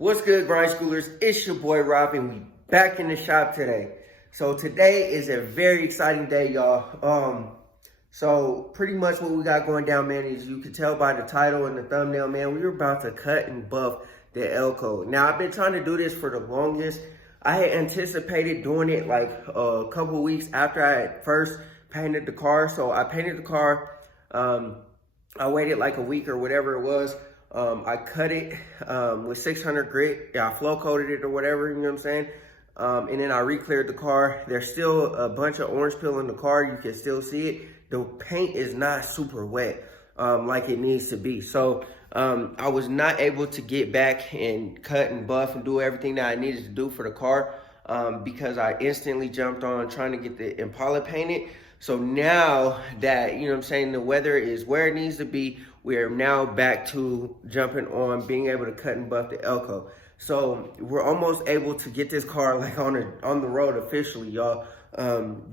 What's good, grind schoolers? It's your boy Rob, and we back in the shop today. So today is a very exciting day, y'all. So pretty much what we got going down, man, is you can tell by the title and the thumbnail, man, we were about to cut and buff the L code. Now, I've been trying to do this for the longest. I had anticipated doing it like a couple weeks after I had first painted the car. So I painted the car. I waited like a week or whatever it was. I cut it with 600 grit. Yeah, I flow coated it or whatever, you know what I'm saying? And then I re-cleared the car. There's still a bunch of orange peel in the car. You can still see it. The paint is not super wet like it needs to be. So I was not able to get back and cut and buff and do everything that I needed to do for the car because I instantly jumped on trying to get the Impala painted. So now that, you know what I'm saying, the weather is where it needs to be, we're now back to jumping on being able to cut and buff the Elco. So we're almost able to get this car like on the road officially, y'all.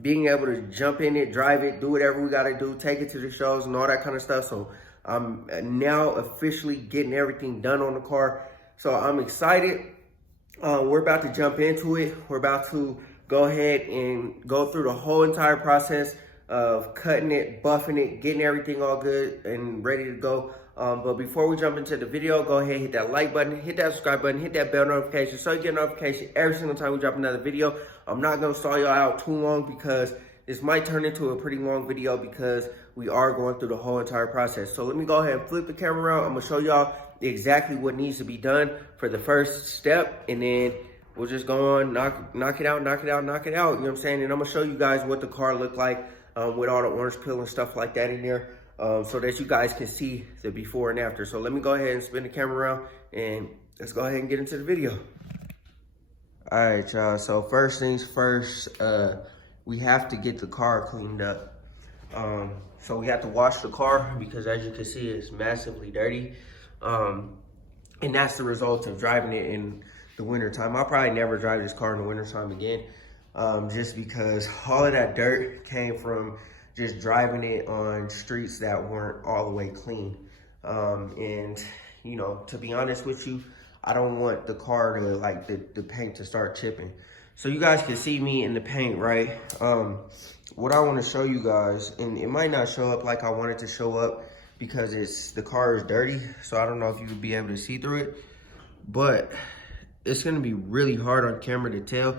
Being able to jump in it, drive it, do whatever we gotta do, take it to the shows and all that kind of stuff. So I'm now officially getting everything done on the car. So I'm excited. We're about to jump into it. We're about to go ahead and go through the whole entire process of cutting it, buffing it, getting everything all good and ready to go. But before we jump into the video, go ahead, hit that like button, hit that subscribe button, hit that bell notification so you get a notification every single time we drop another video. I'm not gonna stall y'all out too long because this might turn into a pretty long video because we are going through the whole entire process. So let me go ahead and flip the camera around. I'm gonna show y'all exactly what needs to be done for the first step, and then we'll just go on, knock it out, you know what I'm saying? And I'm gonna show you guys what the car looked like with all the orange peel and stuff like that in there, so that you guys can see the before and after. So let me go ahead and spin the camera around and let's go ahead and get into the video. All right, y'all, so first things first, we have to get the car cleaned up. So we have to wash the car because as you can see, it's massively dirty. And that's the result of driving it in the winter time. I'll probably never drive this car in the winter time again, just because all of that dirt came from just driving it on streets that weren't all the way clean. And you know, to be honest with you, I don't want the car to like the paint to start chipping. So you guys can see me in the paint, right? What I want to show you guys, and it might not show up like I want it to show up because the car is dirty. So I don't know if you would be able to see through it, but it's gonna be really hard on camera to tell.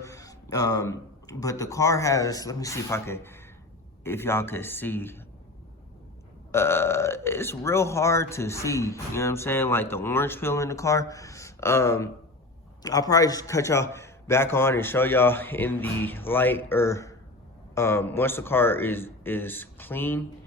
But the car has, let me see if y'all can see. It's real hard to see, you know what I'm saying? Like the orange peel in the car. I'll probably just cut y'all back on and show y'all in the light, or once the car is clean,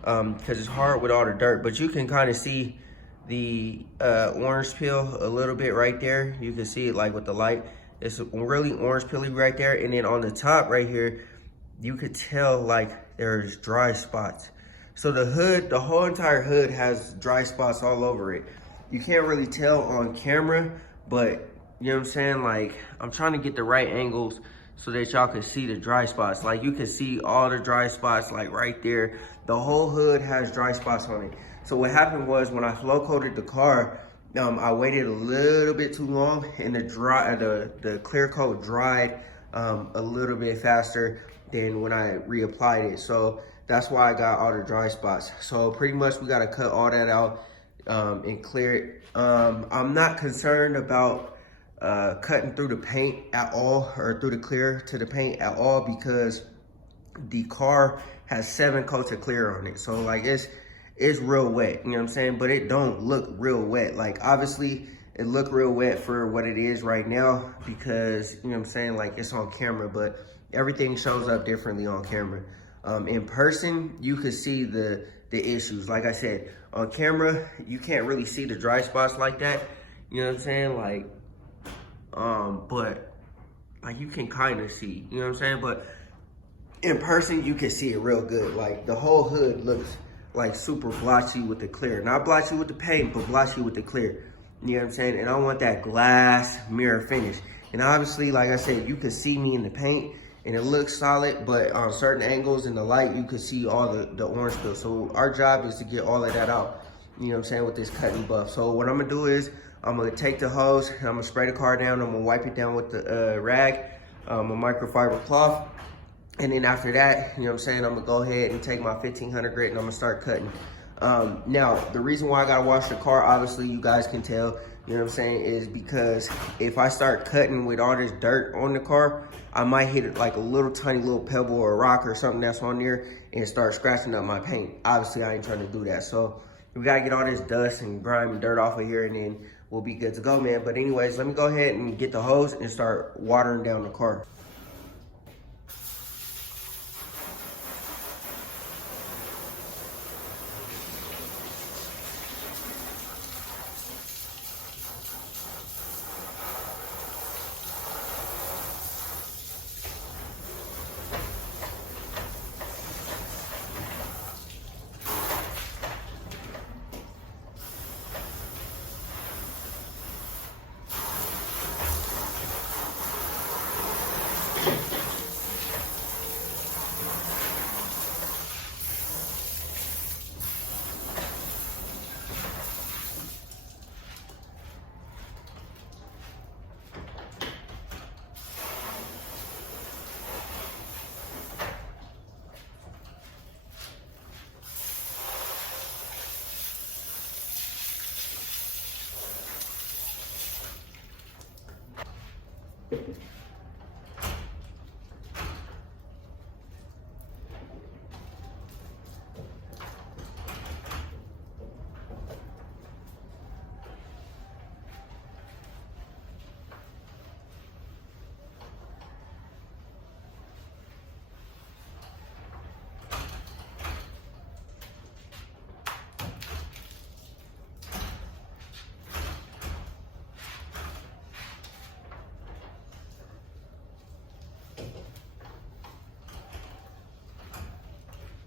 because it's hard with all the dirt. But you can kind of see the orange peel a little bit right there. You can see it like with the light. It's really orange peely right there. And then on the top right here, you could tell like there's dry spots. So the hood, the whole entire hood has dry spots all over it. You can't really tell on camera, but you know what I'm saying? Like, I'm trying to get the right angles so that y'all can see the dry spots. Like, you can see all the dry spots like right there. The whole hood has dry spots on it. So what happened was when I flow coated the car, I waited a little bit too long, and the clear coat dried a little bit faster than when I reapplied it. So that's why I got all the dry spots. So pretty much we gotta cut all that out and clear it. I'm not concerned about cutting through the paint at all, or through the clear to the paint at all, because the car has 7 coats of clear on it. So like it's real wet, you know what I'm saying? But it don't look real wet. Like obviously it look real wet for what it is right now because, you know what I'm saying, like it's on camera, but everything shows up differently on camera. In person, you could see the issues. Like I said, on camera, you can't really see the dry spots like that. You know what I'm saying? Like, but like you can kind of see, you know what I'm saying? But in person, you can see it real good. Like the whole hood looks like super blotchy with the clear. Not blotchy with the paint, but blotchy with the clear. You know what I'm saying? And I want that glass mirror finish. And obviously, like I said, you can see me in the paint and it looks solid, but on certain angles in the light, you can see all the orange peel. So our job is to get all of that out, you know what I'm saying, with this cut and buff. So what I'm gonna do is I'm gonna take the hose and I'm gonna spray the car down. I'm gonna wipe it down with the rag, a microfiber cloth. And then after that, you know what I'm saying, I'm gonna go ahead and take my 1500 grit and I'm gonna start cutting. Now, the reason why I gotta wash the car, obviously you guys can tell, you know what I'm saying, is because if I start cutting with all this dirt on the car, I might hit it like a little tiny little pebble or a rock or something that's on there and start scratching up my paint. Obviously, I ain't trying to do that. So we gotta get all this dust and grime and dirt off of here and then we'll be good to go, man. But anyways, let me go ahead and get the hose and start watering down the car.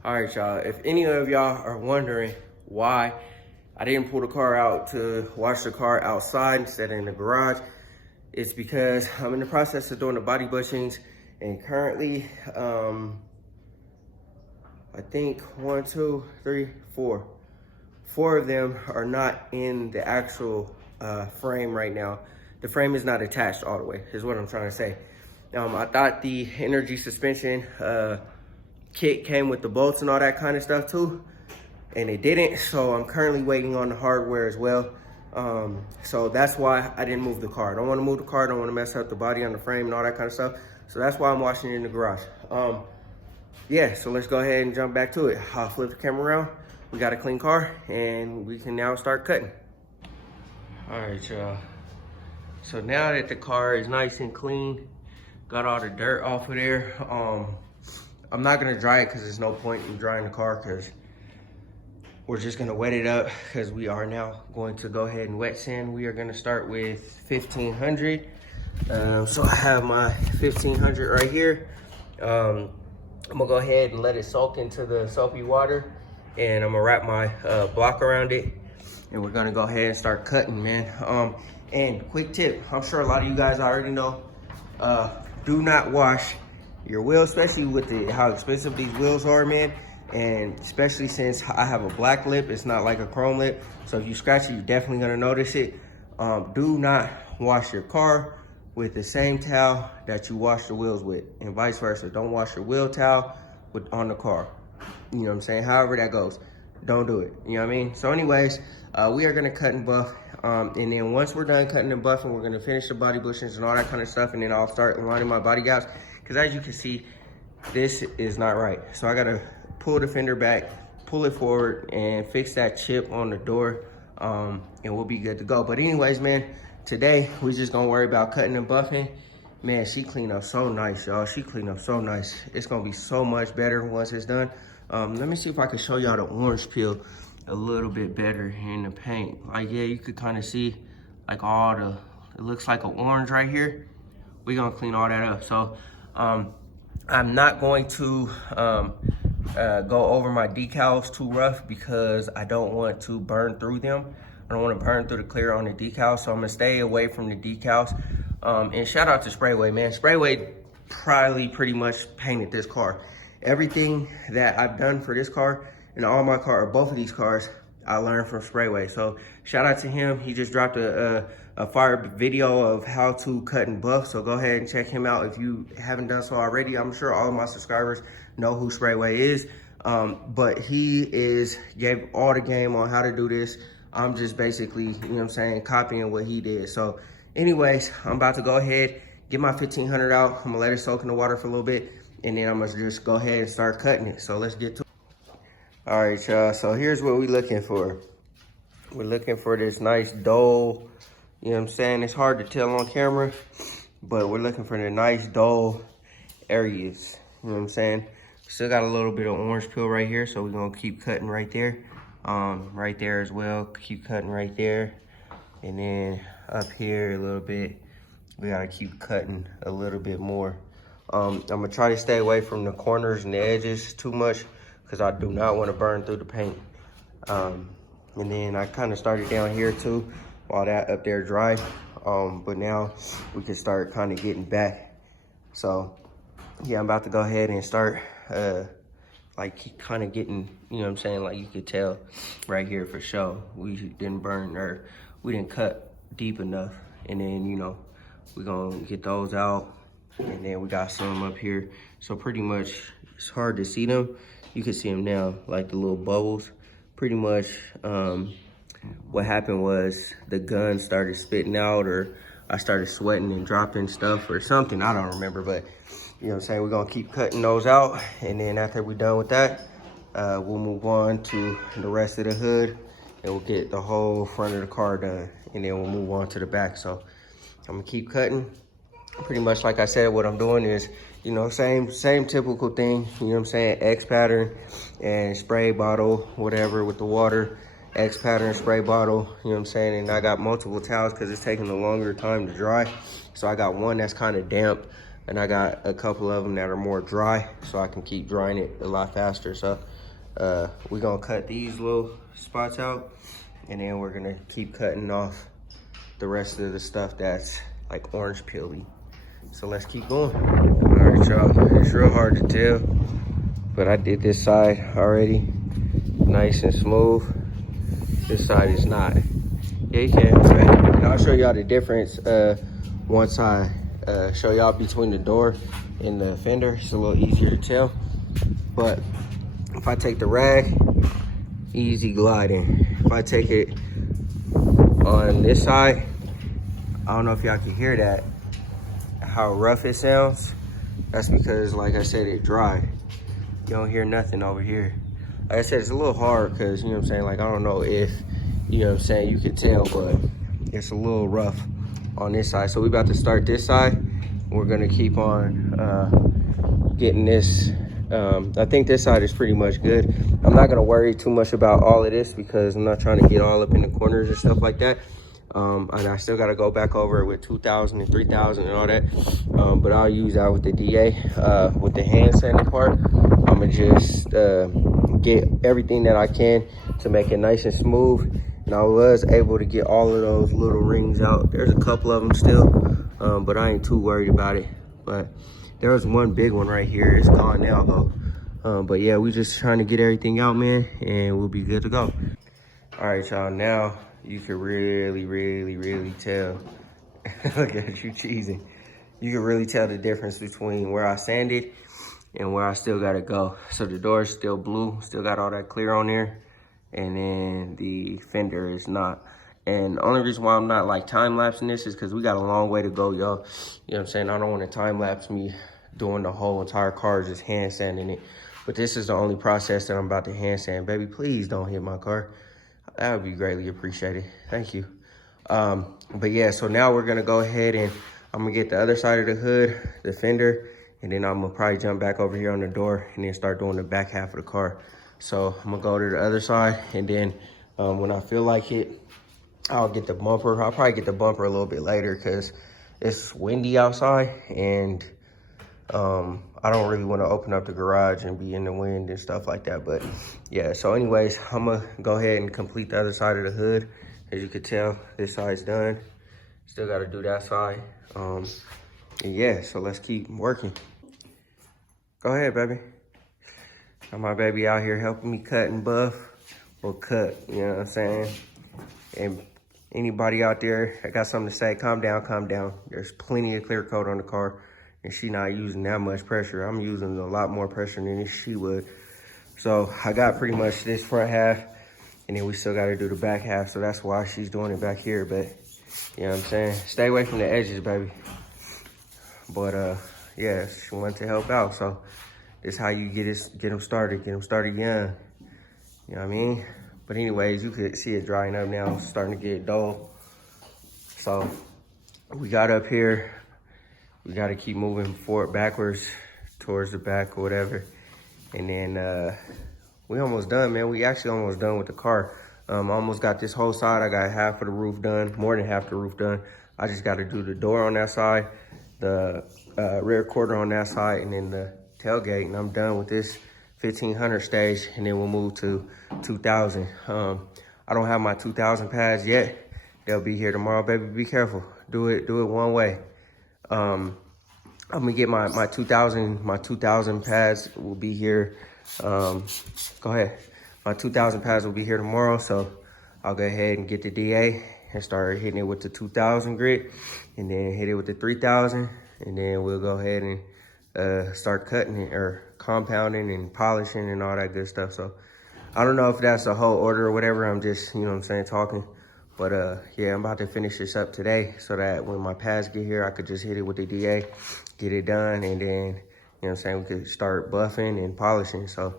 All right, y'all, if any of y'all are wondering why I didn't pull the car out to wash the car outside instead of in the garage, it's because I'm in the process of doing the body bushings, and currently, I think 1, 2, 3, 4. 4 of them are not in the actual frame right now. The frame is not attached all the way, is what I'm trying to say. I thought the energy suspension kit came with the bolts and all that kind of stuff too, and it didn't. So I'm currently waiting on the hardware as well. So that's why I didn't move the car. I don't want to move the car, I don't want to mess up the body on the frame and all that kind of stuff. So that's why I'm washing it in the garage. Yeah, so let's go ahead and jump back to it. I'll flip the camera around. We got a clean car and we can now start cutting. All right, y'all. So now that the car is nice and clean, got all the dirt off of there, I'm not gonna dry it because there's no point in drying the car because we're just gonna wet it up because we are now going to go ahead and wet sand. We are gonna start with 1500. So I have my 1500 right here. I'm gonna go ahead and let it soak into the soapy water, and I'm gonna wrap my block around it, and we're gonna go ahead and start cutting, man. And quick tip, I'm sure a lot of you guys already know, do not wash your wheels, especially with how expensive these wheels are, man. And especially since I have a black lip, it's not like a chrome lip. So if you scratch it, you're definitely gonna notice it. Do not wash your car with the same towel that you wash the wheels with, and vice versa. Don't wash your wheel towel on the car. You know what I'm saying? However that goes, don't do it. You know what I mean? So anyways, we are gonna cut and buff. And then once we're done cutting and buffing, we're gonna finish the body bushings and all that kind of stuff. And then I'll start lining my body gaps. Because as you can see, this is not right. So I gotta pull the fender back, pull it forward, and fix that chip on the door, and we'll be good to go. But anyways, man, today we're just gonna worry about cutting and buffing. Man, she cleaned up so nice, y'all. She cleaned up so nice. It's gonna be so much better once it's done. Let me see if I can show y'all the orange peel a little bit better in the paint. Like, yeah, you could kind of see like all the, it looks like an orange right here. We're gonna clean all that up. So I'm not going to go over my decals too rough because I don't want to burn through them. I don't want to burn through the clear on the decals, so I'm gonna stay away from the decals. And shout out to Sprayway, man. Sprayway probably pretty much painted this car. Everything that I've done for this car and all my car, or both of these cars, I learned from Sprayway. So shout out to him. He just dropped a fire video of how to cut and buff. So go ahead and check him out if you haven't done so already. I'm sure all of my subscribers know who Sprayway is. But he gave all the game on how to do this. I'm just basically, you know what I'm saying, copying what he did. So anyways, I'm about to go ahead, get my 1500 out. I'm gonna let it soak in the water for a little bit, and then I'm gonna just go ahead and start cutting it. So let's get to it. All right, y'all, so here's what we're looking for. We're looking for this nice dull, you know what I'm saying? It's hard to tell on camera, but we're looking for the nice dull areas, you know what I'm saying? Still got a little bit of orange peel right here, so we're gonna keep cutting right there. Right there as well, keep cutting right there. And then up here a little bit, we gotta keep cutting a little bit more. I'm gonna try to stay away from the corners and the edges too much, because I do not want to burn through the paint. And then I kind of started down here too, while that up there dry. But now we can start kind of getting back. So yeah, I'm about to go ahead and start like kind of getting, you know what I'm saying, like you could tell right here for sure, we didn't burn, or we didn't cut deep enough. And then, you know, we're gonna get those out, and then we got some up here. So pretty much it's hard to see them. You can see them now, like the little bubbles. Pretty much what happened was the gun started spitting out, or I started sweating and dropping stuff or something, I don't remember. But you know what I'm saying, we're gonna keep cutting those out, and then after we're done with that, we'll move on to the rest of the hood, and we'll get the whole front of the car done, and then we'll move on to the back. So I'm gonna keep cutting. Pretty much like I said, what I'm doing is, you know, same typical thing, you know what I'm saying, X pattern and spray bottle, whatever, with the water, X pattern, spray bottle, you know what I'm saying. And I got multiple towels because it's taking a longer time to dry. So I got one that's kind of damp, and I got a couple of them that are more dry, so I can keep drying it a lot faster. So we're gonna cut these little spots out, and then we're gonna keep cutting off the rest of the stuff that's like orange peely. So let's keep going. All right, y'all, it's real hard to tell, but I did this side already, nice and smooth. This side is not. Yeah, you can. And I'll show y'all the difference once I show y'all between the door and the fender. It's a little easier to tell. But if I take the rag, easy gliding. If I take it on this side, I don't know if y'all can hear that, how rough it sounds. That's because, like I said, it dry. You don't hear nothing over here. Like I said, it's a little hard because, you know what I'm saying, like, I don't know if, you know what I'm saying, you can tell, but it's a little rough on this side. So we about to start this side. We're gonna keep on getting this. I think this side is pretty much good. I'm not gonna worry too much about all of this because I'm not trying to get all up in the corners and stuff like that. And I still got to go back over it with 2000 and 3000 and all that. But I'll use that with the DA. With the hand sanding part, I'm going to just get everything that I can to make it nice and smooth. And I was able to get all of those little rings out. There's a couple of them still, but I ain't too worried about it. But there was one big one right here. It's gone now, though. But yeah, we just trying to get everything out, man, and we'll be good to go. All right, y'all, now you can really tell. Look at you cheesing. You can really tell the difference between where I sanded and where I still gotta go. So the door is still blue, still got all that clear on there, and then the fender is not. And the only reason why I'm not like time lapsing this is because we got a long way to go, y'all. You know what I'm saying? I don't want to time lapse me doing the whole entire car, just hand sanding it. But this is the only process that I'm about to hand sand. Baby, please don't hit my car. That would be greatly appreciated. Thank you. But yeah, so now we're gonna go ahead and I'm gonna get the other side of the hood, the fender, and then I'm gonna probably jump back over here on the door and then start doing the back half of the car. So I'm gonna go to the other side, and then when I feel like it, I'll get the bumper. I'll probably get the bumper a little bit later because it's windy outside, and I don't really want to open up the garage and be in the wind and stuff like that. But yeah, so anyways, I'm gonna go ahead and complete the other side of the hood. As you can tell, this side's done. Still got to do that side. And yeah, so let's keep working. Go ahead, baby. Got my baby out here helping me cut and buff. will cut, you know what I'm saying? And anybody out there that got something to say, calm down, calm down. There's plenty of clear coat on the car, and she not using that much pressure. I'm using a lot more pressure than she would. So I got pretty much this front half, and then we still got to do the back half. So that's why she's doing it back here. But you know what I'm saying? Stay away from the edges, baby. But yeah, she wanted to help out. So this is how you get them started young. You know what I mean? But anyways, you could see it drying up now, it's starting to get dull. So we got up here. We got to keep moving forward, backwards, towards the back or whatever. And then we almost done, man. We actually almost done with the car. Almost got this whole side. I got half of the roof done, more than half the roof done. I just got to do the door on that side, the rear quarter on that side, and then the tailgate. And I'm done with this 1500 stage, and then we'll move to 2000. I don't have my 2000 pads yet. They'll be here tomorrow, baby. Be careful. Do it one way. I'm gonna get my 2000 pads will be here. Go ahead. My 2000 pads will be here tomorrow, so I'll go ahead and get the DA and start hitting it with the 2000 grit, and then hit it with the 3000, and then we'll go ahead and start cutting it or compounding and polishing and all that good stuff. So I don't know if that's a whole order or whatever. I'm just, you know what I'm saying, talking. But yeah, I'm about to finish this up today so that when my pads get here, I could just hit it with the DA, get it done, and then, you know what I'm saying, we could start buffing and polishing. So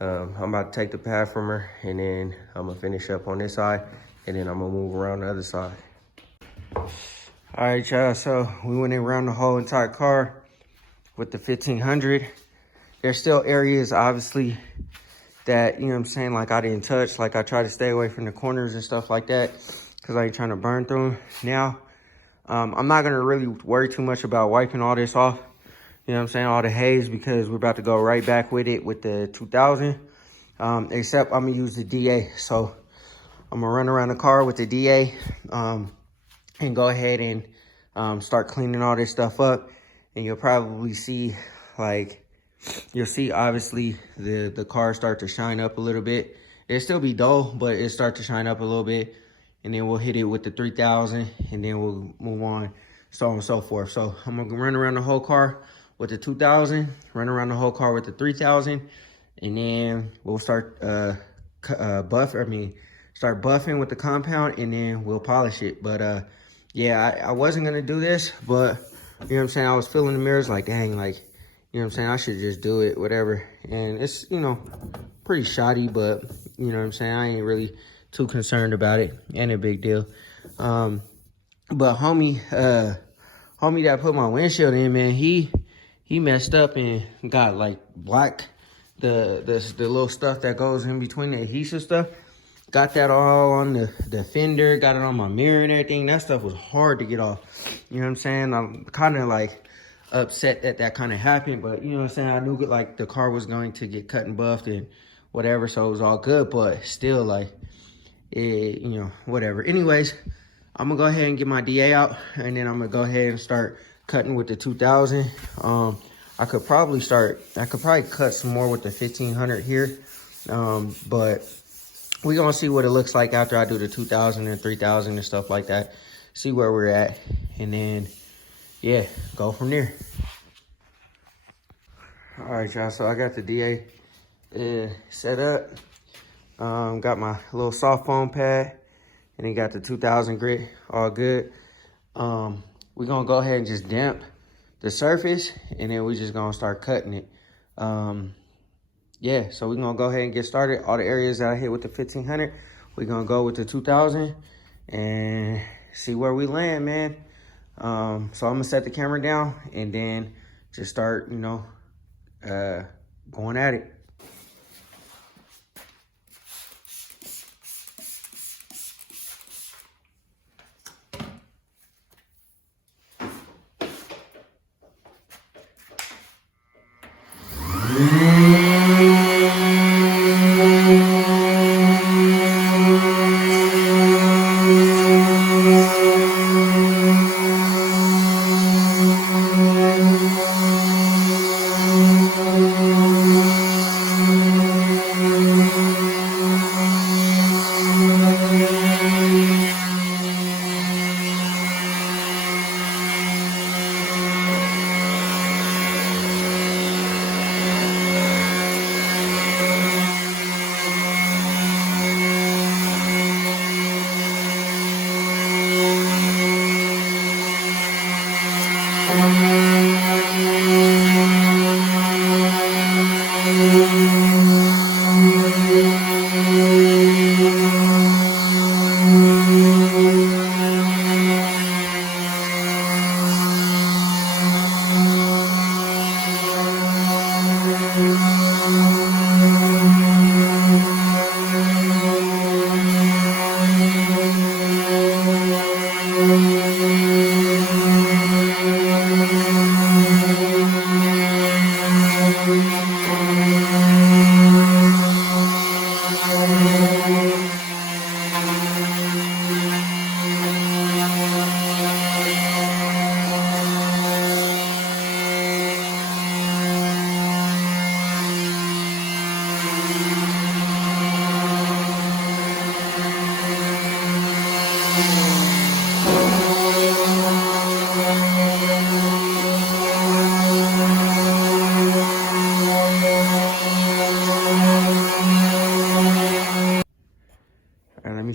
I'm about to take the pad from her, and then I'm gonna finish up on this side, and then I'm gonna move around the other side. All right, y'all, so we went around the whole entire car with the 1500. There's still areas, obviously, that, you know what I'm saying, like I didn't touch. Like I try to stay away from the corners and stuff like that because I ain't trying to burn through them. Now, I'm not going to really worry too much about wiping all this off, you know what I'm saying, all the haze, because we're about to go right back with it with the 2000, except I'm going to use the DA. So I'm going to run around the car with the DA and go ahead and start cleaning all this stuff up. And you'll probably see, like, you'll see obviously the car start to shine up a little bit. It'll still be dull, but it'll start to shine up a little bit. And then we'll hit it with the 3000, and then we'll move on, so on and so forth. So I'm gonna run around the whole car with the 2000, run around the whole car with the 3000, and then we'll start start buffing with the compound, and then we'll polish it. But yeah, I wasn't gonna do this, but you know what I'm saying, I was feeling the mirrors like, dang, like, you know what I'm saying, I should just do it, whatever. And it's, you know, pretty shoddy, but, you know what I'm saying, I ain't really too concerned about it. Ain't a big deal. But homie that put my windshield in, man, he messed up and got, like, black, the little stuff that goes in between the adhesive stuff. Got that all on the fender, got it on my mirror and everything. That stuff was hard to get off. You know what I'm saying? I'm kind of, like, upset that kind of happened, but you know what I'm saying, I knew like the car was going to get cut and buffed and whatever, so it was all good. But still, like, it, you know, whatever. Anyways, I'm gonna go ahead and get my DA out, and then I'm gonna go ahead and start cutting with the 2000. I could probably cut some more with the 1500 here, but we're gonna see what it looks like after I do the 2000 and 3000 and stuff like that, see where we're at, and then yeah, go from there. All right, y'all, so I got the DA set up. Got my little soft foam pad, and then got the 2000 grit, all good. We're gonna go ahead and just damp the surface, and then we're just gonna start cutting it. Yeah, so we're gonna go ahead and get started. All the areas that I hit with the 1500, we're gonna go with the 2000 and see where we land, man. So I'm gonna set the camera down and then just start, you know, going at it.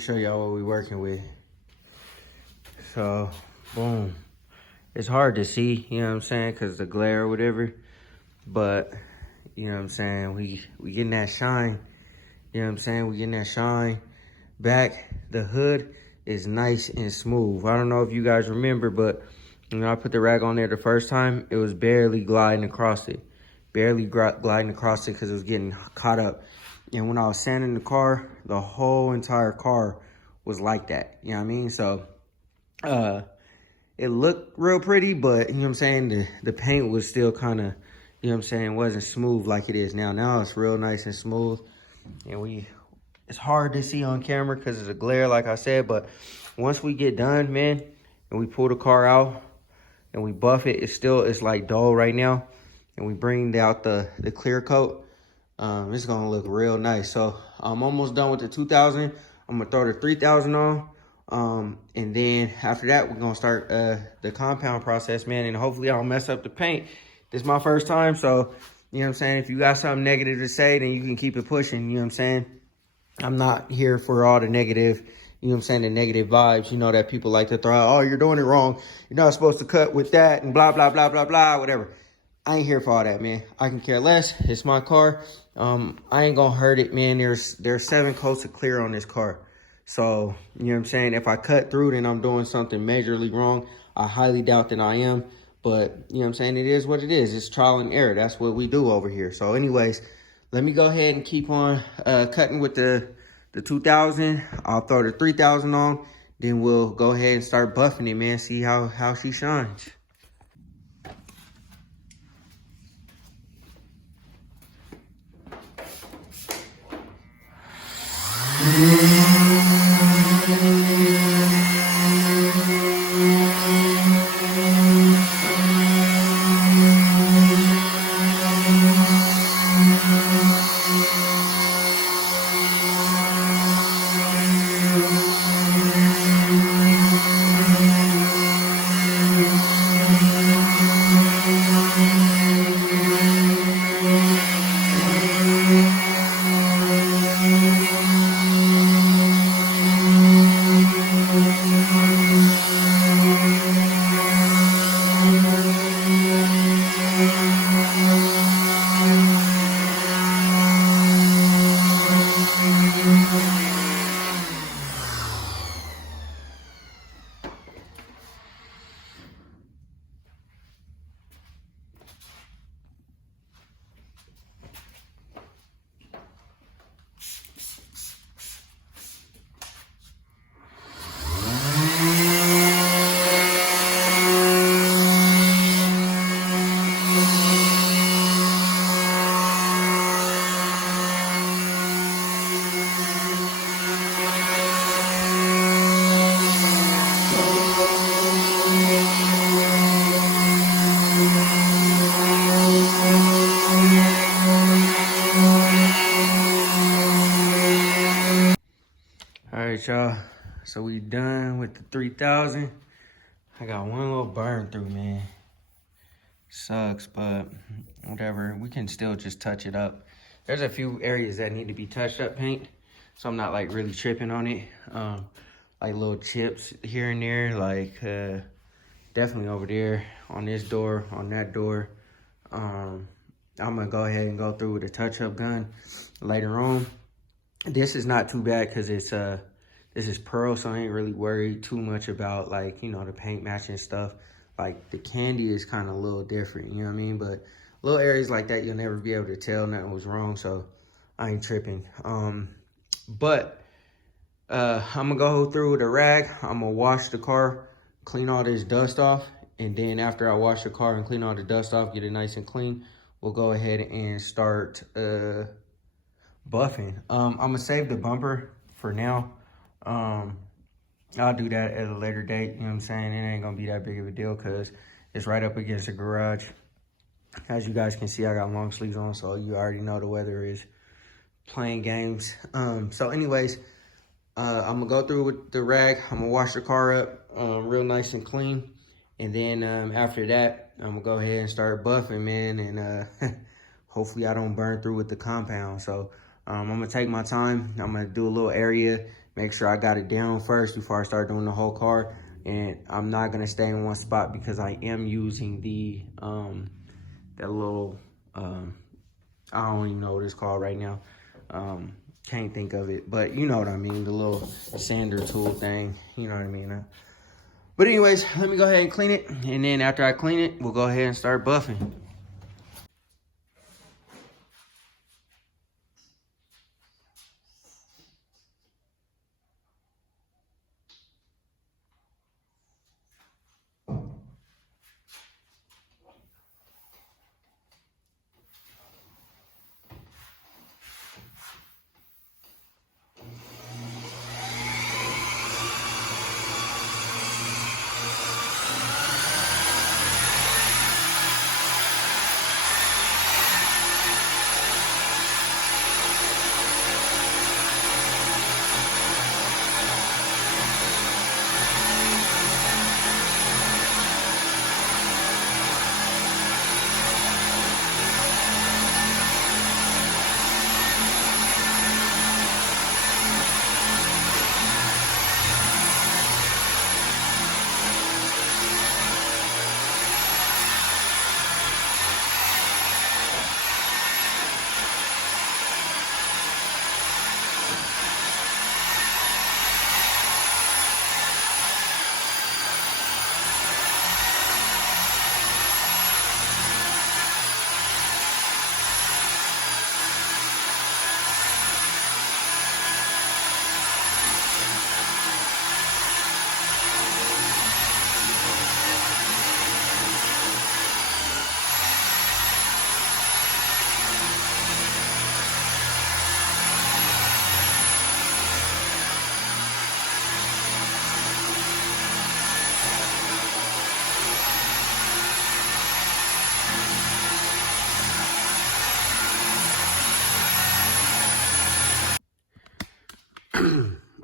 show y'all what we working with. So, boom. It's hard to see, you know what I'm saying, because the glare or whatever. But, you know what I'm saying, we getting that shine. You know what I'm saying? We getting that shine back. The hood is nice and smooth. I don't know if you guys remember, but when I put the rag on there the first time, it was barely gliding across it. Barely gliding across it because it was getting caught up. And when I was sanding the car, the whole entire car was like that. You know what I mean? So, it looked real pretty, but, you know what I'm saying, the paint was still kind of, you know what I'm saying, wasn't smooth like it is now. Now it's real nice and smooth. And it's hard to see on camera because it's a glare, like I said, but once we get done, man, and we pull the car out and we buff it, it's like dull right now, and we bring out the clear coat, it's gonna look real nice. So I'm almost done with the 2000. I'm gonna throw the 3000 on, and then after that we're gonna start the compound process, man, and hopefully I don't mess up the paint. This is my first time, so you know what I'm saying, if you got something negative to say, then you can keep it pushing. You know what I'm saying, I'm not here for all the negative, you know what I'm saying, the negative vibes, you know, that people like to throw out. Oh, you're doing it wrong, you're not supposed to cut with that, and blah blah blah blah blah, whatever. I ain't here for all that, man. I can care less. It's my car. I ain't gonna hurt it, man. There's 7 coats of clear on this car. So, you know what I'm saying? If I cut through, then I'm doing something majorly wrong. I highly doubt that I am. But, you know what I'm saying? It is what it is. It's trial and error. That's what we do over here. So, anyways, let me go ahead and keep on cutting with the 2000. I'll throw the 3000 on. Then we'll go ahead and start buffing it, man. See how she shines. All right, y'all. So we done with the 3000. I got one little burn through, man. Sucks, but whatever. We can still just touch it up. There's a few areas that need to be touched up paint, so I'm not like really tripping on it. Like little chips here and there, like definitely over there on this door, on that door. I'm gonna go ahead and go through with a touch-up gun later on. This is not too bad because it's this is pearl, so I ain't really worried too much about, like, you know, the paint matching stuff. Like the candy is kind of a little different, you know what I mean? But little areas like that, you'll never be able to tell nothing was wrong, so I ain't tripping. But I'm gonna go through with a rag. I'm gonna wash the car, clean all this dust off, and then after I wash the car and clean all the dust off, get it nice and clean, we'll go ahead and start buffing. I'm gonna save the bumper for now. I'll do that at a later date, you know what I'm saying? It ain't gonna be that big of a deal because it's right up against the garage. As you guys can see, I got long sleeves on, so you already know the weather is playing games. So anyways, I'm gonna go through with the rag. I'm gonna wash the car up real nice and clean. And then after that, I'm gonna go ahead and start buffing, man. And hopefully I don't burn through with the compound. So I'm gonna take my time. I'm gonna do a little area make sure I got it down first before I start doing the whole car. And I'm not gonna stay in one spot because I am using the that little I don't even know what it's called right now. Can't think of it, but you know what I mean, the little sander tool thing, you know what I mean. But anyways, let me go ahead and clean it, and then after I clean it, we'll go ahead and start buffing.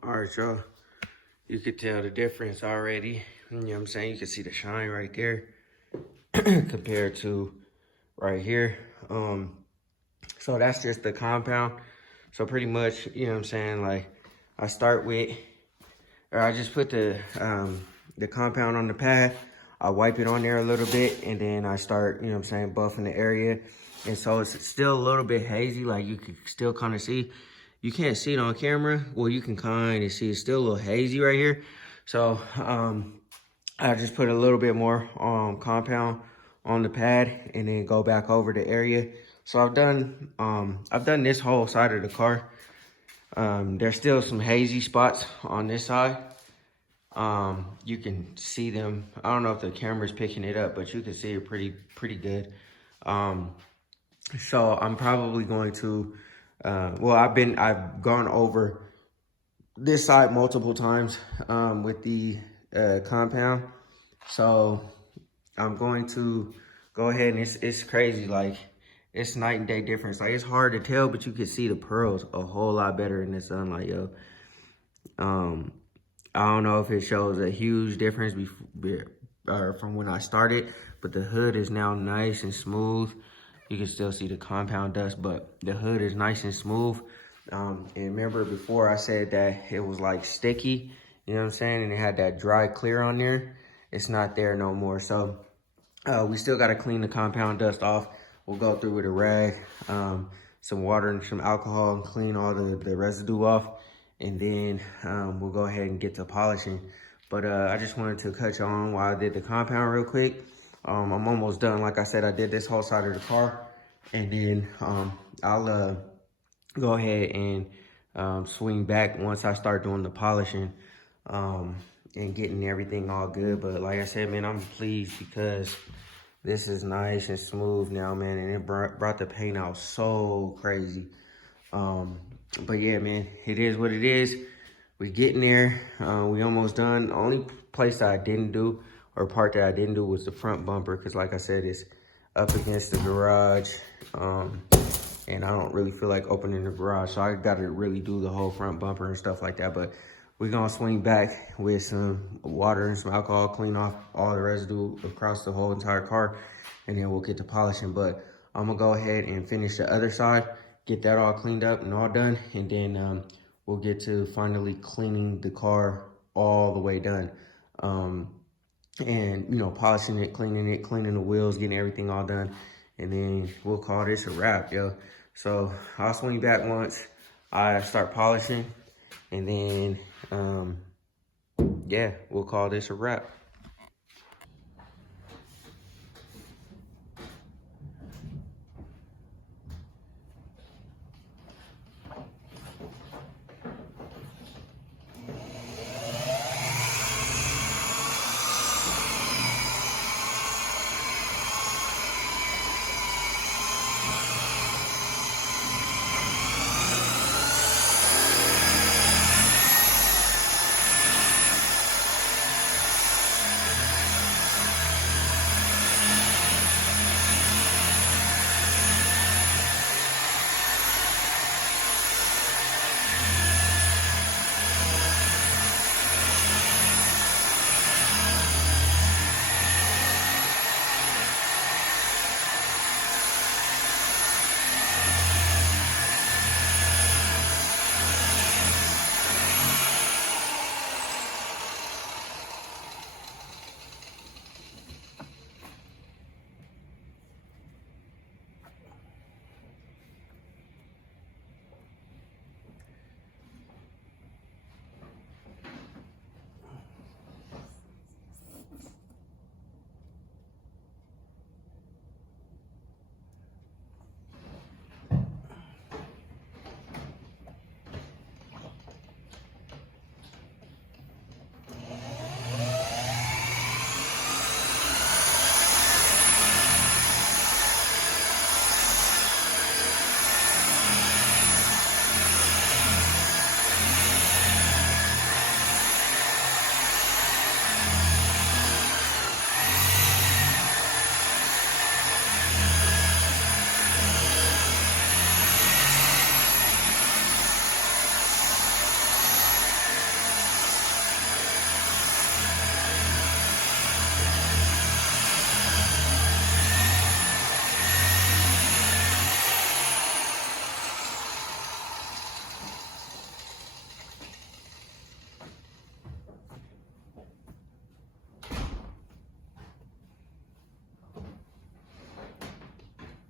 All right, y'all. You could tell the difference already. You know what I'm saying? You can see the shine right there compared to right here. So that's just the compound. So pretty much, you know what I'm saying? Like I start with, or I just put the compound on the pad. I wipe it on there a little bit, and then I start, you know what I'm saying, buffing the area. And so it's still a little bit hazy, like you can still kind of see. You can't see it on camera. Well, you can kind of see it's still a little hazy right here. So I just put a little bit more compound on the pad and then go back over the area. So I've done this whole side of the car. There's still some hazy spots on this side. You can see them. I don't know if the camera's picking it up, but you can see it pretty good. So I'm probably going to, well, I've gone over this side multiple times with the compound. So I'm going to go ahead, and it's crazy. Like it's night and day difference. Like it's hard to tell, but you can see the pearls a whole lot better in the sunlight, yo. I don't know if it shows a huge difference from when I started, but the hood is now nice and smooth. You can still see the compound dust, but the hood is nice and smooth. And remember before I said that it was like sticky, you know what I'm saying? And it had that dry clear on there. It's not there no more. So we still got to clean the compound dust off. We'll go through with a rag, some water and some alcohol, and clean all the residue off. And then we'll go ahead and get to polishing. But I just wanted to cut you on while I did the compound real quick. I'm almost done. Like I said, I did this whole side of the car. And then I'll go ahead and swing back once I start doing the polishing and getting everything all good. But like I said, man, I'm pleased because this is nice and smooth now, man. And it brought the paint out so crazy. But yeah, man, it is what it is. We're getting there. We almost done. The only place that I didn't do, or part that I didn't do, was the front bumper. Because like I said, it's up against the garage. And I don't really feel like opening the garage. So I got to really do the whole front bumper and stuff like that. But we're going to swing back with some water and some alcohol, clean off all the residue across the whole entire car. And then we'll get to polishing. But I'm going to go ahead and finish the other side, get that all cleaned up and all done. And then we'll get to finally cleaning the car all the way done. And, you know, polishing it, cleaning the wheels, getting everything all done. And then we'll call this a wrap, yo. So I'll swing back once I start polishing. And then, yeah, we'll call this a wrap.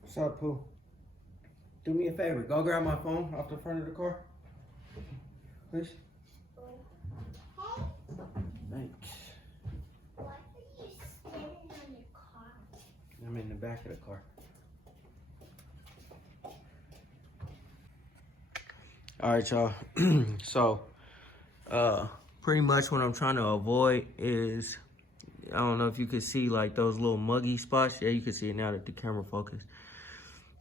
What's up, Pooh? Do me a favor. Go grab my phone off the front of the car. Please. Thanks. Why are you standing on the car? I'm in the back of the car. All right, y'all. So, pretty much what I'm trying to avoid is, I don't know if you can see like those little muggy spots. Yeah, you can see it now that the camera focused.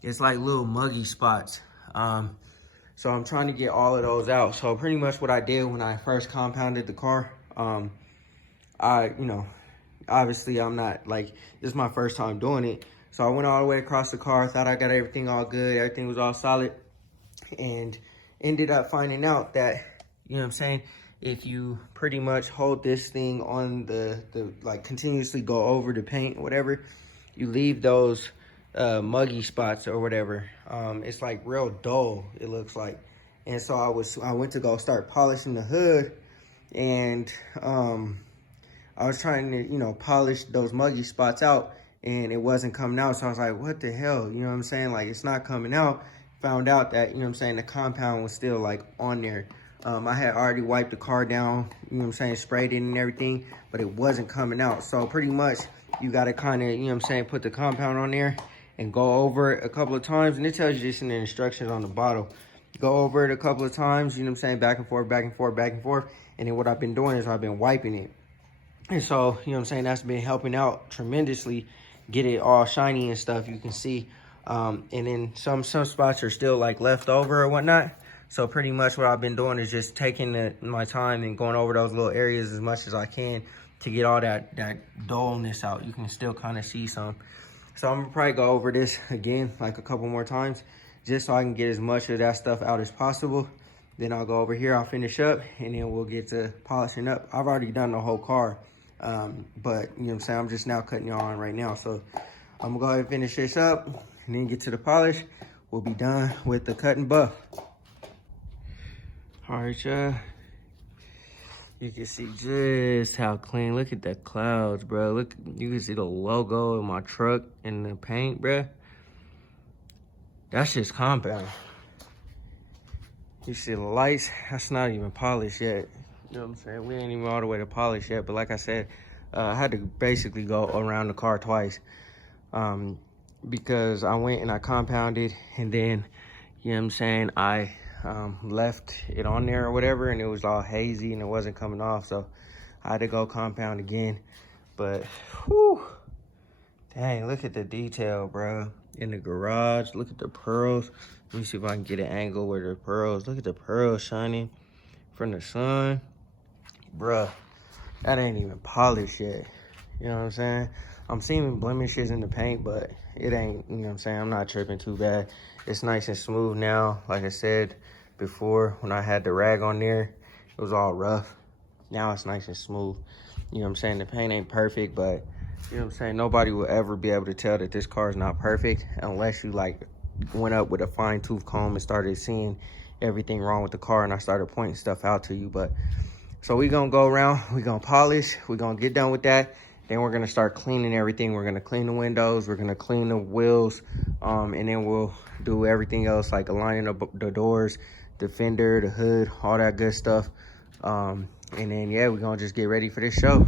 It's like little muggy spots. So I'm trying to get all of those out. So pretty much what I did when I first compounded the car, you know, obviously I'm not like, this is my first time doing it. So I went all the way across the car, thought I got everything all good, everything was all solid, and ended up finding out that, you know what I'm saying, if you pretty much hold this thing on the like continuously go over the paint or whatever, you leave those muggy spots or whatever. It's like real dull, it looks like. And so I went to go start polishing the hood, and I was trying to, you know, polish those muggy spots out, and it wasn't coming out. So I was like, what the hell? You know what I'm saying? Like, it's not coming out. Found out that, you know what I'm saying, the compound was still like on there. I had already wiped the car down, you know what I'm saying, sprayed it and everything, but it wasn't coming out. So pretty much you got to kind of, you know what I'm saying, put the compound on there and go over it a couple of times. And it tells you this in the instructions on the bottle. Go over it a couple of times, you know what I'm saying, back and forth, back and forth, back and forth. And then what I've been doing is I've been wiping it. And so, you know what I'm saying, that's been helping out tremendously, get it all shiny and stuff, you can see. And then some spots are still like left over or whatnot. So pretty much what I've been doing is just taking my time and going over those little areas as much as I can to get all that dullness out. You can still kind of see some. So I'm gonna probably go over this again like a couple more times just so I can get as much of that stuff out as possible. Then I'll go over here, I'll finish up, and then we'll get to polishing up. I've already done the whole car, but you know what I'm saying, I'm just now cutting y'all on right now. So I'm gonna go ahead and finish this up and then get to the polish. We'll be done with the cut and buff. All right, y'all. You can see just how clean. Look at the clouds, bro. Look, you can see the logo of my truck and the paint, bro. That's just compound. You see the lights, that's not even polished yet. You know what I'm saying? We ain't even all the way to polish yet, but like I said, I had to basically go around the car twice because I went and I compounded, and then, you know what I'm saying, I left it on there or whatever, and it was all hazy and it wasn't coming off, so I had to go compound again. But, whew, dang, look at the detail, bro. In the garage, look at the pearls. Let me see if I can get an angle where the pearls, look at the pearls shining from the sun. Bruh, that ain't even polished yet. You know what I'm saying? I'm seeing blemishes in the paint, but it ain't, you know what I'm saying? I'm not tripping too bad. It's nice and smooth now. Like I said before, when I had the rag on there, it was all rough. Now it's nice and smooth. You know what I'm saying? The paint ain't perfect, but you know what I'm saying? Nobody will ever be able to tell that this car is not perfect unless you like went up with a fine tooth comb and started seeing everything wrong with the car, and I started pointing stuff out to you. But so we gonna go around, we gonna polish, we gonna get done with that, then we're gonna start cleaning everything. We're gonna clean the windows, we're gonna clean the wheels, and then we'll do everything else like aligning the doors, the fender, the hood, all that good stuff. And then yeah, we're gonna just get ready for this show.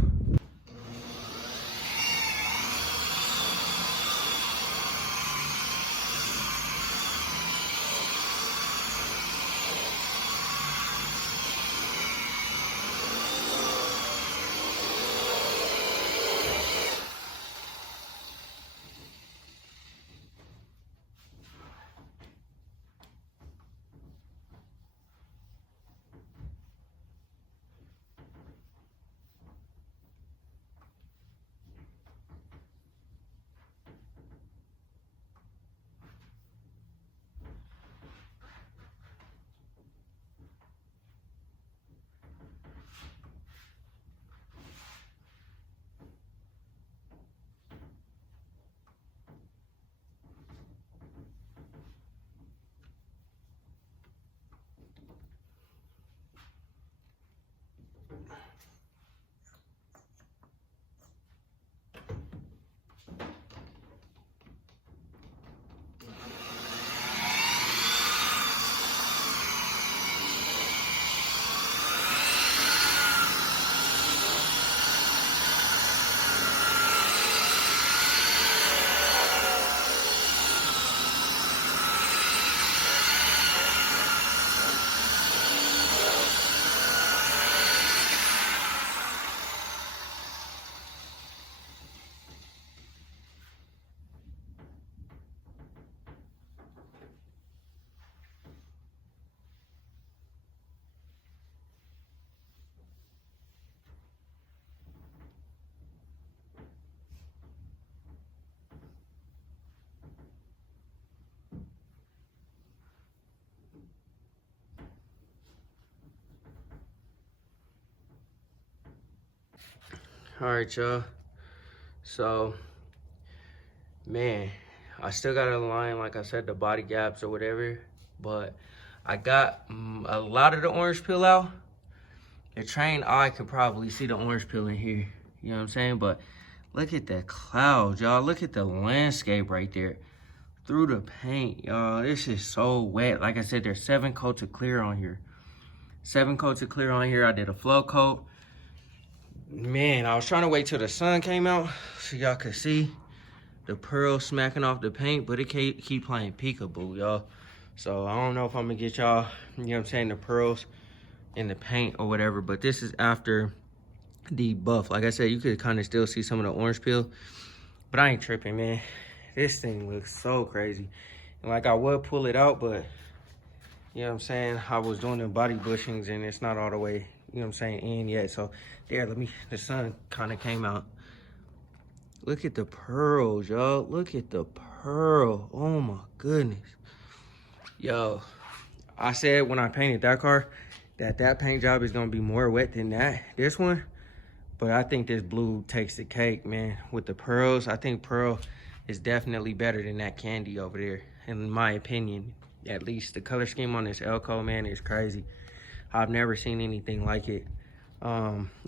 All right, y'all. So, man, I still got to align, like I said, the body gaps or whatever. But I got a lot of the orange peel out. The trained eye could probably see the orange peel in here. You know what I'm saying? But look at that cloud, y'all. Look at the landscape right there. Through the paint, y'all. This is so wet. Like I said, there's 7 coats of clear on here. 7 coats of clear on here. I did a flow coat. Man, I was trying to wait till the sun came out so y'all could see the pearl smacking off the paint, but it keep playing peekaboo, y'all. So I don't know if I'm gonna get y'all, you know what I'm saying, the pearls in the paint or whatever, but this is after the buff. Like I said, you could kind of still see some of the orange peel, but I ain't tripping, man. This thing looks so crazy. And like I would pull it out, but you know what I'm saying, I was doing the body bushings and it's not all the way, you know what I'm saying, in yet. So there, the sun kind of came out. Look at the pearls, y'all. Look at the pearl. Oh my goodness. Yo, I said when I painted that car that paint job is gonna be more wet than this one. But I think this blue takes the cake, man. With the pearls, I think pearl is definitely better than that candy over there, in my opinion. At least the color scheme on this Elko, man, is crazy. I've never seen anything like it.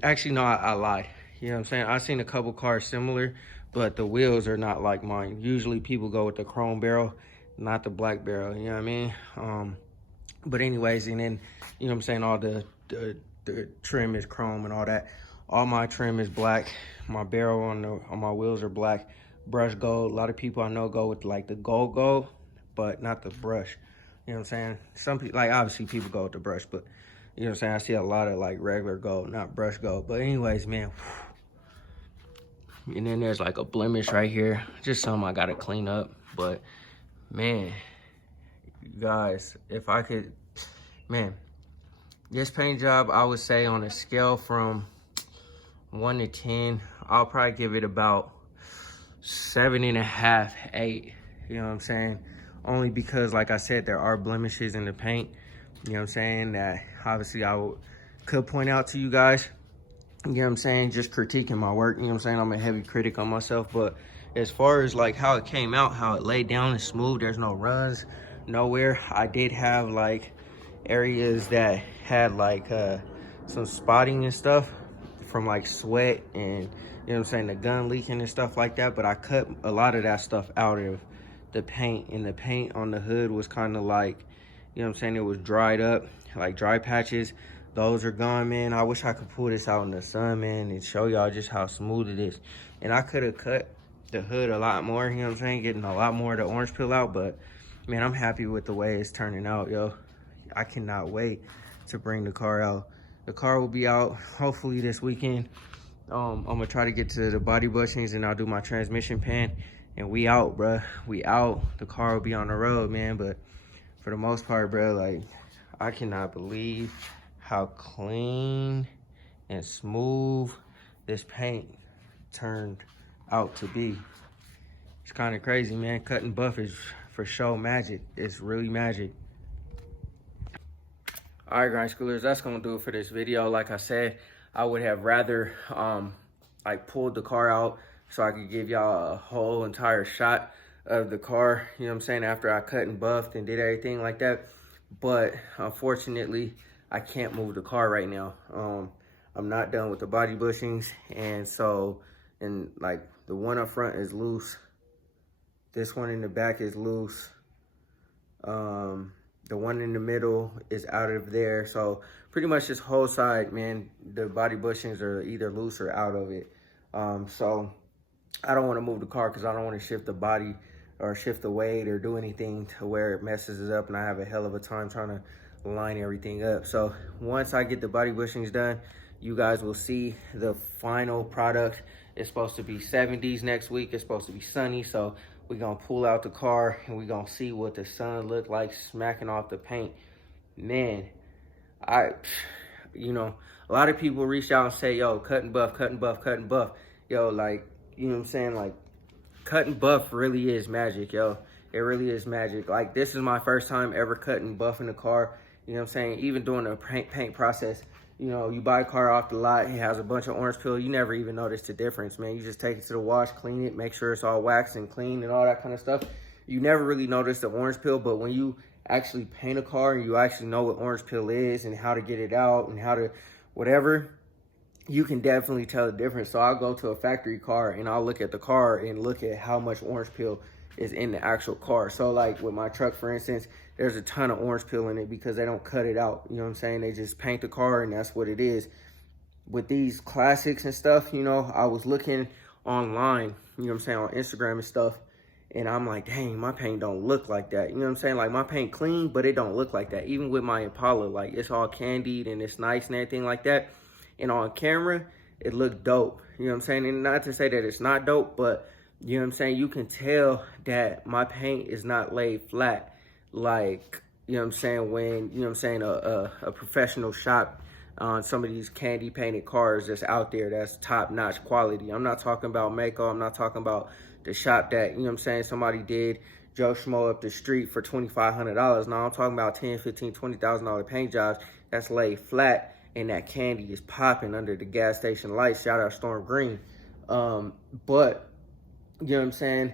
Actually, no, I lied. You know what I'm saying? I've seen a couple cars similar, but the wheels are not like mine. Usually people go with the chrome barrel, not the black barrel, you know what I mean? But anyways, and then, you know what I'm saying, all the trim is chrome and all that. All my trim is black. My barrel on my wheels are black. Brush gold. A lot of people I know go with like the gold, but not the brush. You know what I'm saying? Some people, like obviously people go with the brush, but you know what I'm saying? I see a lot of like regular gold, not brush gold. But anyways, man. And then there's like a blemish right here. Just something I gotta clean up. But man, guys, if I could, man, this paint job, I would say on a scale from 1 to 10, I'll probably give it about 7.5, 8. You know what I'm saying? Only because, like I said, there are blemishes in the paint. You know what I'm saying? That obviously could point out to you guys. You know what I'm saying? Just critiquing my work. You know what I'm saying? I'm a heavy critic on myself. But as far as like how it came out, how it laid down and smooth, there's no runs nowhere. I did have like areas that had like some spotting and stuff from like sweat and, you know what I'm saying, the gun leaking and stuff like that. But I cut a lot of that stuff out of the paint. And the paint on the hood was kind of like, you know what I'm saying, it was dried up, like dry patches. Those are gone, man. I wish I could pull this out in the sun, man, and show y'all just how smooth it is. And I could have cut the hood a lot more, you know what I'm saying, getting a lot more of the orange peel out. But, man, I'm happy with the way it's turning out, yo. I cannot wait to bring the car out. The car will be out hopefully this weekend. I'm going to try to get to the body bushings, and I'll do my transmission pan. And we out, bruh. We out. The car will be on the road, man. But for the most part, bruh, like, I cannot believe how clean and smooth this paint turned out to be. It's kind of crazy, man. Cut and buff is for sure magic. It's really magic. All right, grind schoolers, that's gonna do it for this video. Like I said, I would have rather like pulled the car out so I could give y'all a whole entire shot of the car, you know what I'm saying, after I cut and buffed and did everything like that. But unfortunately, I can't move the car right now. I'm not done with the body bushings, and so, and like the one up front is loose. This one in the back is loose. The one in the middle is out of there. So pretty much this whole side, man, the body bushings are either loose or out of it. So I don't want to move the car because I don't want to shift the body or shift the weight or do anything to where it messes it up and I have a hell of a time trying to line everything up. So once I get the body bushings done, you guys will see the final product. It's supposed to be 70s next week. It's supposed to be sunny. So we're going to pull out the car and we're going to see what the sun look like smacking off the paint. Man, you know, a lot of people reach out and say, yo, cut and buff, cut and buff, cut and buff. Yo, like, you know what I'm saying? Like, cut and buff really is magic, yo. It really is magic. Like, this is my first time ever cutting and buffing a car. You know what I'm saying? Even doing the paint process. You know, you buy a car off the lot, it has a bunch of orange peel, you never even notice the difference, man. You just take it to the wash, clean it, make sure it's all waxed and clean and all that kind of stuff. You never really notice the orange peel, but when you actually paint a car and you actually know what orange peel is and how to get it out and how to whatever, you can definitely tell the difference. So I'll go to a factory car and I'll look at the car and look at how much orange peel is in the actual car. So like with my truck, for instance, there's a ton of orange peel in it because they don't cut it out. You know what I'm saying? They just paint the car and that's what it is. With these classics and stuff, you know, I was looking online, you know what I'm saying, on Instagram and stuff. And I'm like, dang, my paint don't look like that. You know what I'm saying? Like, my paint clean, but it don't look like that. Even with my Impala, like, it's all candied and it's nice and everything like that. And on camera, it looked dope. You know what I'm saying? And not to say that it's not dope, but, you know what I'm saying, you can tell that my paint is not laid flat. Like, you know what I'm saying, when, you know what I'm saying, a professional shop on some of these candy painted cars that's out there that's top-notch quality. I'm not talking about Mako. I'm not talking about the shop that, you know what I'm saying, somebody did Joe Schmo up the street for $2,500. Now I'm talking about $10, $15, $20,000 paint jobs that's laid flat and that candy is popping under the gas station lights. Shout out Storm Green. But, you know what I'm saying,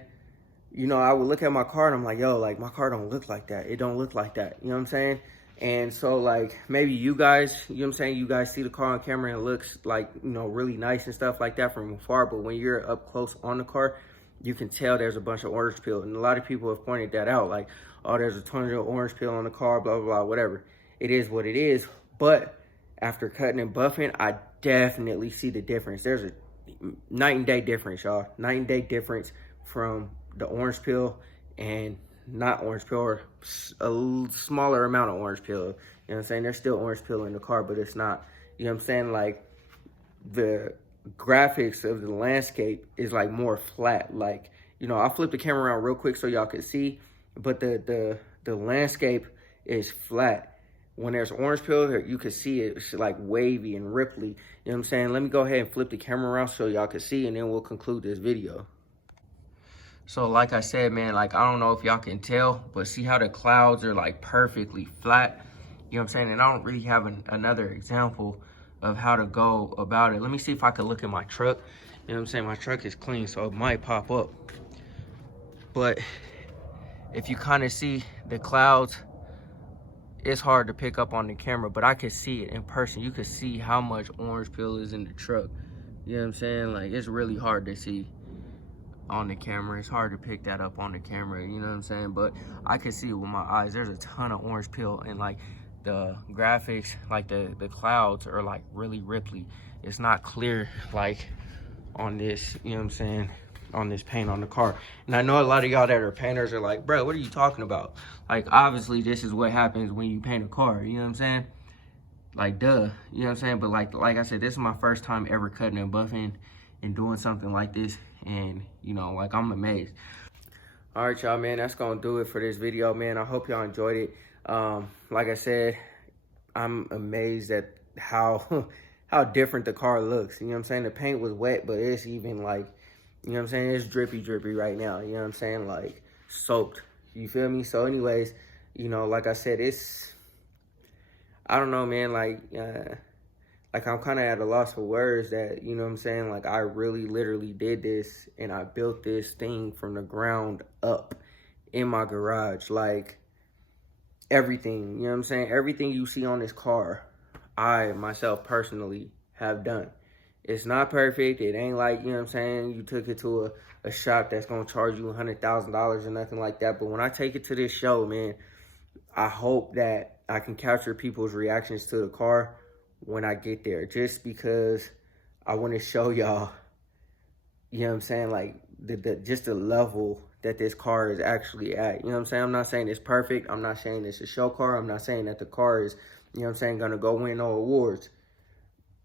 you know, I would look at my car and I'm like, yo, like, my car don't look like that. It don't look like that. You know what I'm saying? And so like maybe you guys, you know what I'm saying, you guys see the car on camera and it looks like, you know, really nice and stuff like that from afar, but when you're up close on the car, you can tell there's a bunch of orange peel. And a lot of people have pointed that out, like, oh, there's a ton of orange peel on the car, blah, blah, blah, whatever. It is what it is. But after cutting and buffing, I definitely see the difference. There's a night and day difference, y'all. Night and day difference from the orange peel and not orange peel, or a smaller amount of orange peel. You know what I'm saying? There's still orange peel in the car, but it's not, you know what I'm saying? Like, the graphics of the landscape is like more flat. Like, you know, I'll flip the camera around real quick so y'all can see, but the landscape is flat. When there's orange peel, you can see it's like wavy and ripply. You know what I'm saying? Let me go ahead and flip the camera around so y'all can see, and then we'll conclude this video. So like I said, man, like, I don't know if y'all can tell, but see how the clouds are like perfectly flat? You know what I'm saying? And I don't really have another example of how to go about it. Let me see if I can look at my truck. You know what I'm saying? My truck is clean, so it might pop up. But if you kind of see the clouds, it's hard to pick up on the camera, but I could see it in person. You could see how much orange peel is in the truck. You know what I'm saying? Like, it's really hard to see on the camera. It's hard to pick that up on the camera, you know what I'm saying? But I can see it with my eyes. There's a ton of orange peel, and like the graphics, like the clouds are like really ripply. It's not clear like on this, you know what I'm saying, on this paint on the car. And I know a lot of y'all that are painters are like, bro, what are you talking about? Like, obviously this is what happens when you paint a car, you know what I'm saying? Like, duh, you know what I'm saying? But like I said, this is my first time ever cutting and buffing and doing something like this, and you know, like, I'm amazed. All right, y'all, man, that's gonna do it for this video, man. I hope y'all enjoyed it. Like I said, I'm amazed at how how different the car looks. You know what I'm saying? The paint was wet, but it's even like, you know what I'm saying, it's drippy right now. You know what I'm saying? Like, soaked. You feel me? So anyways, you know, like I said, it's, I don't know, man, like I'm kind of at a loss for words that, you know what I'm saying, like, I really literally did this, and I built this thing from the ground up in my garage. Like, everything, you know what I'm saying, everything you see on this car, I myself personally have done. It's not perfect. It ain't like, you know what I'm saying, you took it to a shop that's gonna charge you $100,000 or nothing like that. But when I take it to this show, man, I hope that I can capture people's reactions to the car when I get there, just because I want to show y'all, you know what I'm saying, like, just the level that this car is actually at. You know what I'm saying? I'm not saying it's perfect. I'm not saying it's a show car. I'm not saying that the car is, you know what I'm saying, gonna go win no awards.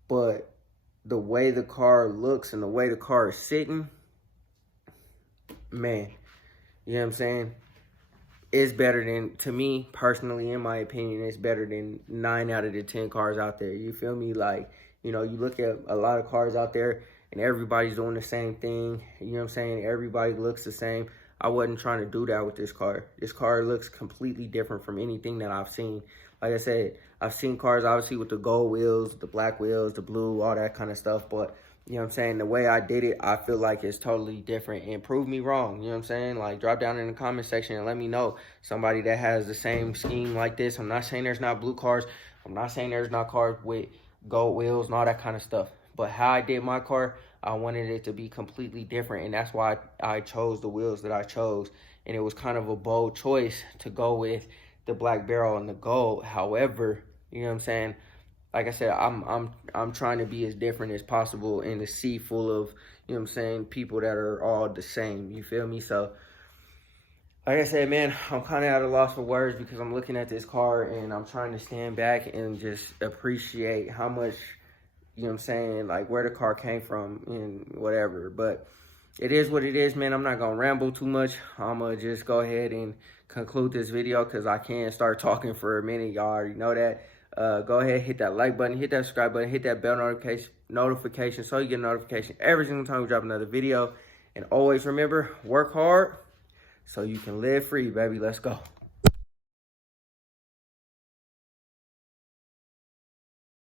But the way the car looks and the way the car is sitting, man, you know what I'm saying, it's better than, to me personally, in my opinion, it's better than 9 out of the 10 cars out there. You feel me? Like, you know, you look at a lot of cars out there and everybody's doing the same thing. You know what I'm saying? Everybody looks the same. I wasn't trying to do that with this car. This car looks completely different from anything that I've seen. Like I said, I've seen cars obviously with the gold wheels, the black wheels, the blue, all that kind of stuff. But, you know what I'm saying, the way I did it, I feel like it's totally different. And prove me wrong, you know what I'm saying? Like, drop down in the comment section and let me know somebody that has the same scheme like this. I'm not saying there's not blue cars. I'm not saying there's not cars with gold wheels and all that kind of stuff. But how I did my car, I wanted it to be completely different. And that's why I chose the wheels that I chose. And it was kind of a bold choice to go with the black barrel and the gold. However, you know what I'm saying, like I said, I'm trying to be as different as possible in a sea full of, you know what I'm saying, people that are all the same. You feel me? So, like I said, man, I'm kind of at a loss for words because I'm looking at this car and I'm trying to stand back and just appreciate how much, you know what I'm saying, like, where the car came from and whatever. But it is what it is, man. I'm not gonna ramble too much. I'm gonna just go ahead and conclude this video because I can't start talking for a minute. Y'all already know that. Go ahead, hit that like button, hit that subscribe button, hit that bell notification so you get a notification every single time we drop another video. And always remember, work hard so you can live free, baby. Let's go.